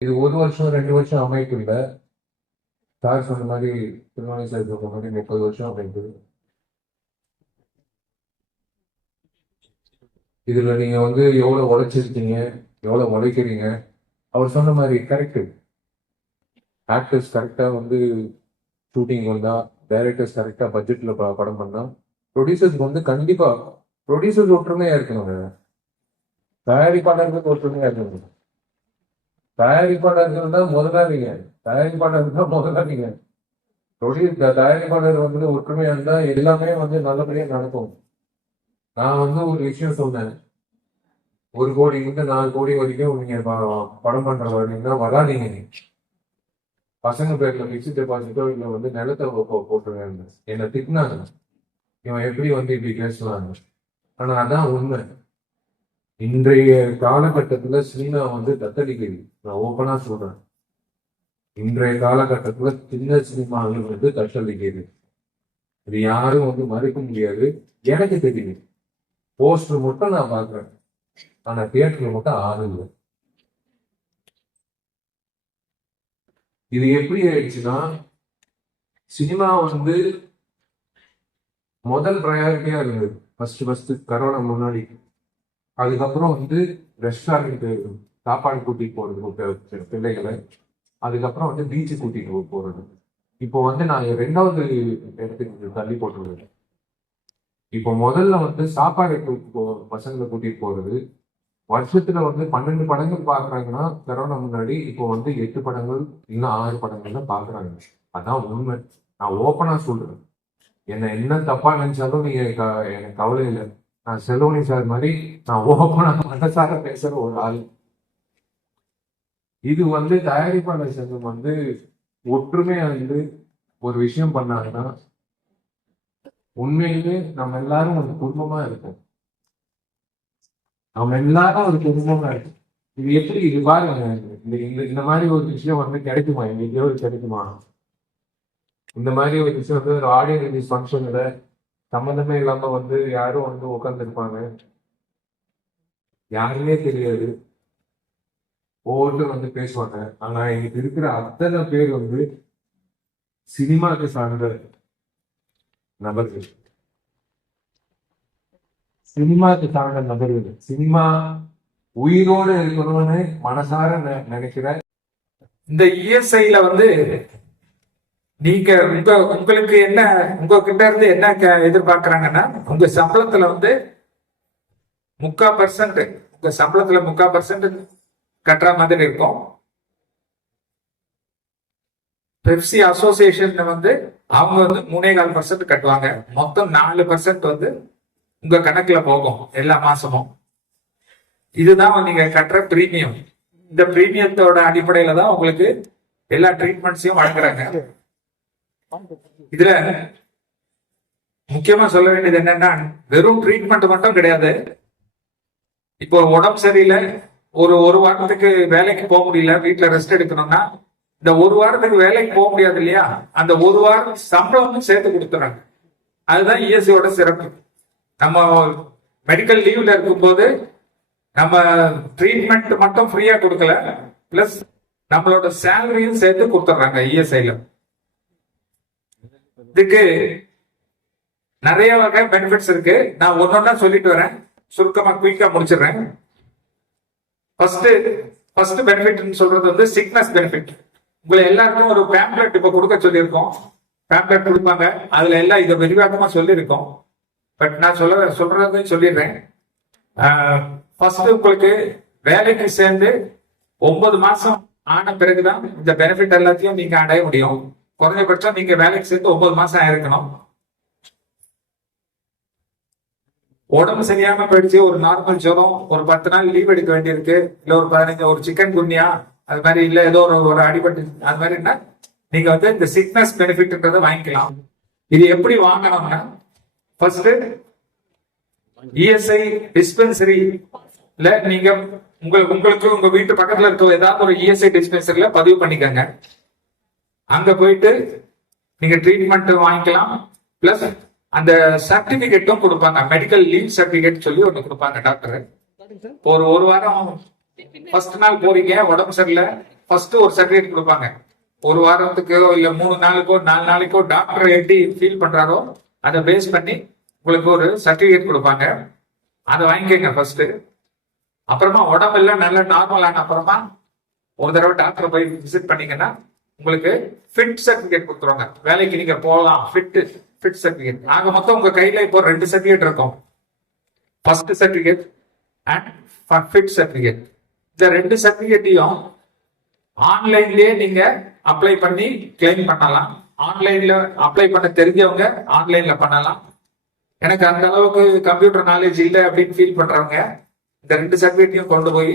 இது 1 வருஷம் 2 வருஷம் அமைப்பு இல்லை. சார் சொன்ன மாதிரி திருமணி சார் சொன்ன மாதிரி 30 வருஷம் அமைப்பு. இதுல நீங்க வந்து எவ்வளவு உழைச்சிருக்கீங்க, எவ்வளவு உழைக்கிறீங்க. அவர் சொன்ன மாதிரி கரெக்ட். ஆக்டர்ஸ் கரெக்டா வந்து ஷூட்டிங் வந்தா, டைரக்டர்ஸ் கரெக்டா பட்ஜெட்ல படம் பண்ணா, ப்ரொடியூசர்ஸ் வந்து கண்டிப்பா ப்ரொடியூசர்ஸ் ஒற்றுமையா இருக்கணுங்க. தயாரிப்பாளர்களுக்கு ஒற்றுமையா இருக்கணும். தயாரிப்பாளர்கள் தான் முதலாளிங்க. தயாரிப்பாளர்கள் தான் முதலாளிங்க. தயாரிப்பாளர் வந்து ஒற்றுமையா இருந்தா எல்லாமே வந்து நல்லபடியா நடக்கும். நான் வந்து ஒரு விஷயம் சொன்னேன். 1 கோடி இருந்து 4 கோடி வரைக்கும் நீங்க படம் பண்ற வரீங்கன்னா வராதீங்க. பசங்க பேர்ல பிக்ஸ்ட் டெபாசிட்டோ இல்ல வந்து நிலத்தை போட்டுருங்க. என்னை திட்டினாங்க, இவன் எப்படி வந்து இப்படி பேசுவாங்க. ஆனா அதான் உண்மை. இன்றைய காலகட்டத்துல சினிமா வந்து தத்தளிக்குது. நான் ஓப்பனா சொல்றேன். இன்றைய காலகட்டத்துல சின்ன சினிமாவில் வந்து தத்தளிக்குது. இது யாரும் வந்து மறுக்க முடியாது. எனக்கு தெரியுது. போஸ்டர் மட்டும் நான் பாக்குறேன். ஆனா தியேட்டர்ல மட்டும் ஆள் இல்லை. இது எப்படி ஆயிடுச்சுன்னா, சினிமா வந்து முதல் ப்ரையாரிட்டியா இருந்தது. ஃபர்ஸ்ட் கரோனா முன்னாடி. அதுக்கப்புறம் வந்து ரெஸ்டாரண்ட் சாப்பாடு கூட்டிட்டு போறது பிள்ளைகளை. அதுக்கப்புறம் வந்து பீச்சு கூட்டிட்டு போறது. இப்போ வந்து நான் 2வது இடத்துக்கு தள்ளி போட்டுருக்கேன். இப்போ முதல்ல வந்து சாப்பாடு பசங்களை கூட்டிட்டு போறது. வருஷத்துல வந்து 12 படங்கள் பாக்குறாங்கன்னா கரோனா முன்னாடி இப்போ வந்து 8 படங்கள் இன்னும் 6 படங்கள் தான் பாக்குறாங்க. அதான் உண்மை. நான் ஓப்பனா சொல்றேன். என்ன தப்பா நினைச்சாலும் நீங்க எனக்கு கவலை இல்லை. நான் செல்வனி சார் மாதிரி நான் ஓப்பனா மனசார பேசுற ஒரு ஆள். இது வந்து தயாரிப்பாளர் சங்கம் வந்து ஒற்றுமையா வந்து ஒரு விஷயம் பண்ணாங்கன்னா உண்மையிலே நம்ம எல்லாரும் ஒரு குடும்பமா இருக்கும். நம்ம எல்லாரும் ஒரு குடும்பமா இருக்கும். இது எப்படி இது பாருங்க. இந்த மாதிரி ஒரு விஷயம் வந்து கிடைக்குமா? எங்கேயோ கிடைக்குமா? இந்த மாதிரி ஒரு விஷயம் வந்து ஒரு ஆடியோ ரிலீஸ் ஃபங்க்ஷன்ல சம்மந்தமே இல்லாம வந்து யாரும் வந்து உட்காந்துருப்பாங்க. யாருமே தெரியாது. ஒவ்வொருத்தரும் வந்து பேசுவாங்க. ஆனா எனக்கு இருக்கிற அத்தனை பேர் வந்து சினிமாக்கு சார்ந்த நபர்கள். சினிமாக்கு சார்ந்த நபர்கள். சினிமா உயிரோடு இருக்கணும்னு மனசார நினைக்கிற இந்த இஎஸ்ஐல வந்து நீங்க உங்களுக்கு என்ன உங்ககிட்ட இருந்து என்ன எதிர்பார்க்கறாங்கன்னா, உங்க சம்பளத்துல வந்து 3/4% உங்க சம்பளத்துல 3/4% கட்டுற மாதிரி இருக்கும். பெப்சி அசோசியேஷன் வந்து அவங்க வந்து 3.25% கட்டுவாங்க. மொத்தம் 4% வந்து உங்க கணக்குல போகும் எல்லா மாசமும். இதுதான் நீங்க கட்டுற பிரீமியம். இந்த பிரீமியத்தோட அடிப்படையில தான் உங்களுக்கு எல்லா ட்ரீட்மெண்ட்ஸையும் வழங்குறாங்க. இதுல முக்கியமா சொல்ல வேண்டியது என்னன்னா, வெறும் ட்ரீட்மெண்ட் மட்டும் கிடையாது. இப்போ உடம்பு சரியில்லை, ஒரு வாரத்துக்கு வேலைக்கு போக முடியல, வீட்டுல ரெஸ்ட் எடுக்கணும்னா இந்த 1 வாரத்துக்கு வேலைக்கு போக முடியாது இல்லையா, அந்த 1 வாரம் சம்பளமும் சேர்த்து கொடுத்துறாங்க. அதுதான் இஎஸ்ஐயோட சிறப்பு. நம்ம மெடிக்கல் லீவ்ல இருக்கும்போது நம்ம ட்ரீட்மெண்ட் மட்டும் ஃப்ரீயா கொடுக்கல, பிளஸ் நம்மளோட சேலரியும் சேர்த்து கொடுத்துட்றாங்க இஎஸ்ஐல. இதுக்கு நிறைய வகை பெனிஃபிட்ஸ் இருக்கு. நான் ஒன்னொன்னா சொல்லிட்டு வரேன், சுருக்கமா குயிக்கா முடிச்சிடுறேன். ஃபர்ஸ்ட் பெனிஃபிட் சொல்றது வந்து சிக்னஸ் பெனிஃபிட். உங்களை எல்லாருக்கும் ஒரு பேம்ப்ளெட் இப்ப கொடுக்க சொல்லியிருக்கோம். பேம்ப்ளெட் கொடுப்பாங்க, அதுல எல்லாம் இதை விரிவாக்கமா சொல்லியிருக்கோம். பட் நான் சொல்றதை சொல்லிடுறேன். ஃபர்ஸ்ட் உங்களுக்கு வேலைக்கு சேர்ந்து 9 மாசம் ஆன பிறகுதான் இந்த பெனிஃபிட் எல்லாத்தையும் நீங்க அடைய முடியும். குறைஞ்சபட்சம் நீங்க வேலைக்கு சேர்ந்து 9 மாசம் ஆயிருக்கணும். உடம்பு சரியாம போயிடுச்சு, ஒரு நார்மல் ஜுரம், ஒரு 10 நாள் லீவ் எடுக்க வேண்டியிருக்கு, இல்ல ஒரு 15, ஒரு சிக்கன் குன்யா அது மாதிரி, இல்ல ஏதோ ஒரு அடிபட்டு அது மாதிரின்னா நீங்க வந்து இந்த சிக்னஸ் பெனிஃபிட்ன்றதை வாங்கிக்கலாம். இது எப்படி வாங்கணும்னா, ஃபர்ஸ்ட் இஎஸ்ஐ டிஸ்பென்சரில நீங்க உங்களுக்கு உங்க வீட்டு பக்கத்துல இருக்க ஏதாவது ஒரு இஎஸ்ஐ டிஸ்பென்சரில பதிவு பண்ணிக்கங்க. அங்க போயிட்டு நீங்க ட்ரீட்மெண்ட் வாங்கிக்கலாம். பிளஸ் அந்த சர்டிபிகேட்டும் கொடுப்பாங்க, மெடிக்கல் லீவ் சர்டிபிகேட் சொல்லி ஒண்ணு கொடுப்பாங்க டாக்டர். ஒரு வாரம் ஃபர்ஸ்ட் நாள் போறீங்க, உடம்பு சரியில்லை, ஃபர்ஸ்ட் ஒரு சர்டிபிகேட் கொடுப்பாங்க. ஒரு வாரத்துக்கோ இல்ல 3 நாளுக்கோ 4 நாளைக்கோ டாக்டர் எப்படி ஃபீல் பண்றாரோ அதை பேஸ் பண்ணி உங்களுக்கு ஒரு சர்டிபிகேட் கொடுப்பாங்க. அதை வாங்கிக்கோங்க ஃபர்ஸ்ட். அப்புறமா உடம்பெல்லாம் நல்லா நார்மலான அப்புறமா ஒரு தடவை டாக்டர் போய் விசிட் பண்ணீங்கன்னா உங்களுக்கு ஃபிட் சர்டிபிகேட் கொடுத்துருவாங்க. வேலைக்கு நீங்க போகலாம், ஃபிட் சர்டிபிகேட். ஆக மொத்தம் உங்க கையில இப்போ 2 சர்டிபிகேட் இருக்கும். First certificate and fit certificate. இந்த 2 சர்டிபிகேட்டையும் ஆன்லைன்லயே நீங்க அப்ளை பண்ணி கிளைம் பண்ணலாம். ஆன்லைன்ல அப்ளை பண்ண தெரிஞ்சவங்க ஆன்லைன்ல பண்ணலாம். எனக்கு அந்த அளவுக்கு கம்ப்யூட்டர் நாலேஜ் இல்லை அப்படின்னு ஃபீல் பண்றவங்க இந்த 2 சர்டிபிகேட்டையும் கொண்டு போய்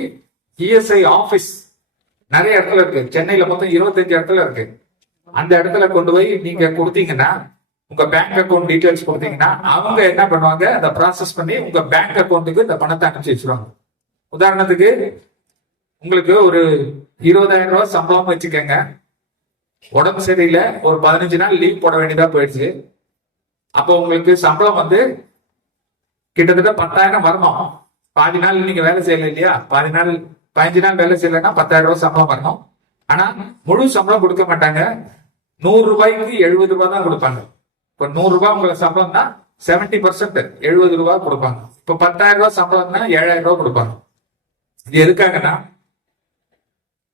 இஎஸ்ஐ ஆபீஸ் நிறைய இடத்துல இருக்கு. சென்னையில மொத்தம் 25 இடத்துல இருக்கு. அந்த இடத்துல கொண்டு போய் நீங்க கொடுத்தீங்கன்னா, உங்க பேங்க் அக்கௌண்ட் டீடைல்ஸ் கொடுத்தீங்கன்னா அவங்க என்ன பண்ணுவாங்க, அதை ப்ராசஸ் பண்ணி உங்க பேங்க் அக்கௌண்ட்டுக்கு இந்த பணத்தை அனுப்பிச்சு வச்சிருவாங்க. உதாரணத்துக்கு உங்களுக்கு ஒரு 20,000 ரூபாய் சம்பளம் வச்சுக்கோங்க. உடம்பு சரியில்லை, ஒரு 15 நாள் லீவ் போட வேண்டியதா போயிடுச்சு. அப்போ உங்களுக்கு சம்பளம் வந்து கிட்டத்தட்ட 10,000 வரணும். பாதி நாள் நீங்க வேலை செய்யல இல்லையா, 15 நாள் வேலை செய்யலைன்னா 10,000 ரூபாய் சம்பளம் வரணும். ஆனா முழு சம்பளம் கொடுக்க மாட்டாங்க. 100 ரூபாய்க்கு 70 ரூபாய் தான் கொடுப்பாங்க. இப்போ 100 ரூபாய் உங்களுக்கு சம்பளம்னா 70% 70 ரூபாய் கொடுப்பாங்க. இப்போ 10,000 ரூபாய் சம்பளம்னா 7,000 ரூபாய் கொடுப்பாங்க. இது எதுக்காகனா,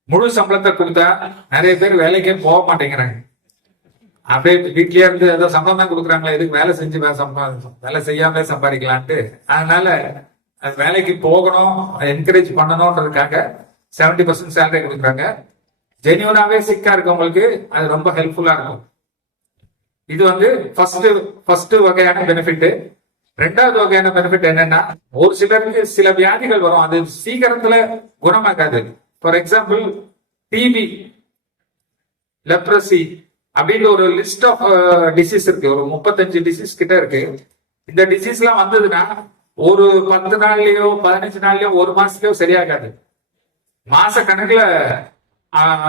முழு சம்பளத்தை கொடுத்தா நிறைய பேர் வேலைக்கே போக மாட்டேங்கிறாங்க. அப்படியே வீட்லயே இருந்து ஏதோ சம்பளம் தான் கொடுக்குறாங்களா, எதுக்கு வேலை செஞ்சு வேலை செய்யாமலே சம்பாதிக்கலான்ட்டு. அதனால அது வேலைக்கு போகணும், என்கரேஜ் பண்ணணும்ன்றதுக்காக 70% சேலரி கொடுக்குறாங்க. ஜென்யூனாவே சிக்கா இருக்கவங்களுக்கு அது ரொம்ப ஹெல்ப்ஃபுல்லா இருக்கும். இது வந்து ஃபர்ஸ்ட் வகையான பெனிஃபிட். 2வது வகையான பெனிஃபிட் என்னன்னா, ஒரு சிலருக்கு சில வியாதிகள் வரும், அது சீக்கிரத்துல குணமாக்காது. ஃபார் எக்ஸாம்பிள் டிபி, லெப்ரசி அப்படின்னு ஒரு லிஸ்ட் ஆஃப் டிசீஸ் இருக்கு. ஒரு 35 டிசீஸ் கிட்ட இருக்கு. இந்த டிசீஸ் எல்லாம் வந்ததுன்னா ஒரு 10 நாள்லயோ 15 நாள்லயோ 1 மாசத்துலயோ சரியாகாது. மாச கணக்குல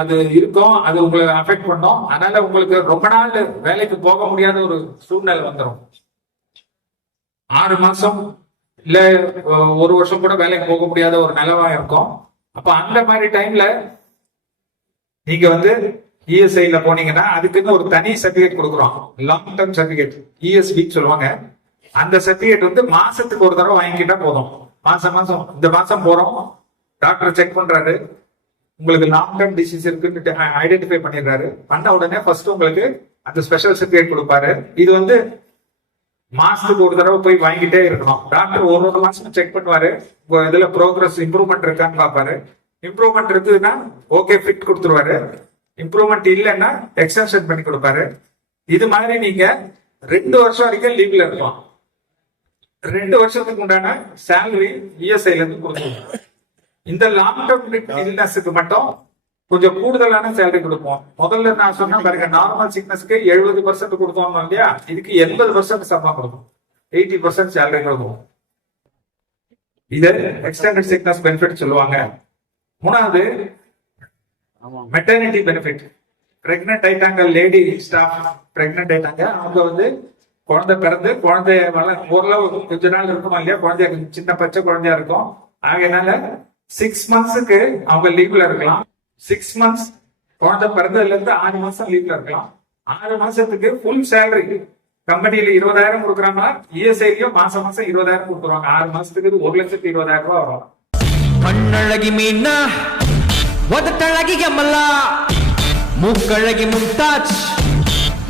அது இருக்கும், அது உங்களை அஃபெக்ட் பண்ணும். அதனால உங்களுக்கு ரொம்ப நாள் வேலைக்கு போக முடியாத ஒரு சூழ்நிலை வந்துடும். 6 மாசம் இல்ல 1 வருஷம் கூட வேலைக்கு போக முடியாத ஒரு நிலவா இருக்கும். அப்ப அந்த மாதிரி டைம்ல நீங்க வந்து இஎஸ்ஐல போனீங்கன்னா அதுக்குன்னு ஒரு தனி சர்டிபிகேட் கொடுக்குறோம், லாங் டர்ம் சர்டிபிகேட், இஎஸ்பி சொல்லுவாங்க. அந்த சர்டிபிகேட் வந்து மாசத்துக்கு ஒரு தடவை வாங்கிக்கிட்டா போதும். மாசம் இந்த மாசம் போறோம், டாக்டர் செக் பண்றாரு, உங்களுக்கு லாங் டர்ம் டிசீஸ் இருக்குன்னு ஐடென்டிஃபை பண்ணிடுறாரு. பண்ண உடனே ஃபர்ஸ்ட் உங்களுக்கு அந்த ஸ்பெஷல் சர்டிபிகேட் கொடுப்பாரு. இது வந்து மாசத்துக்கு ஒரு தடவை போய் வாங்கிட்டே இருக்கணும். டாக்டர் ஒரு மாசம் செக் பண்ணுவாரு, இதுல ப்ரோக்ரஸ் இம்ப்ரூவ்மெண்ட் இருக்கான்னு பாப்பாரு. இம்ப்ரூவ்மெண்ட் இருக்குதுன்னா ஓகே ஃபிட் கொடுத்துருவாரு. இம்ப்ரூவ்மெண்ட் இல்லைன்னா எக்ஸ்டென்ஷன் பண்ணி கொடுப்பாரு. இது மாதிரி நீங்க 2 வருஷம் வரைக்கும் லீவ்ல இருக்கலாம். 2 வருஷத்துக்கு உண்டான சேலரி இஎஸ்ஐல இருந்து கொடுத்துருவோம். இந்த லாங் டர்ம் இல்னஸுக்கு மட்டும் கொஞ்சம் கூடுதலான சேலரி கொடுப்போம். முதல்ல நான் சொன்ன பாருங்க, நார்மல் சிக்னஸ்க்கு 70% கொடுத்தோம் இல்லையா, இதுக்கு 80% சம்பளம் கொடுக்கும், 80% சேலரி கொடுக்கும். இது எக்ஸ்டெண்டட் சிக்னஸ் பெனிஃபிட் சொல்லுவாங்க. 3வது மெட்டர்னிட்டி பெனிஃபிட். பிரெக்னென்ட் ஆயிட்டாங்க, லேடி ஸ்டாஃப் பிரெக்னென்ட் ஆயிட்டாங்க, அவங்க வந்து குழந்தை பிறந்து குழந்தைய ஓரளவு கொஞ்ச நாள் இருக்கும் இல்லையா, குழந்தைய சின்ன பச்சை குழந்தையா இருக்கும். ஆகையினால 6 மந்த்ஸுக்கு அவங்க லீவ்ல இருக்கலாம். 6 மந்த்ஸ் குழந்தை பிறந்ததுல இருந்து 6 மாசம் லீவ்ல இருக்கலாம். 6 மாசத்துக்கு ஃபுல் சேலரி கம்பெனியில 20,000 கொடுக்குறாங்களா, இஎஸ்ஐலயும் மாசம் 20,000 கொடுக்குறாங்க. 6 மாசத்துக்கு 1,20,000 ரூபாய் வரும். கண்ணழகி மீனா, ஒதட்டழகி கமலா, மூக்கழகி மும்தாஜ்,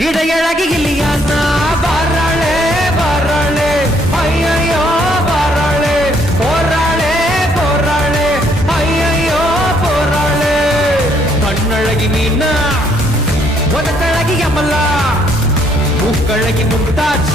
இடையழகி இல்லையானா, வராளே வராளே ஐயோ வராளே, போராளே போராளே ஐயோ போராளே. கண்ணழகி மீனா, ஒதட்டழகி கமலா, மூக்கழகி மும்தாஜ்,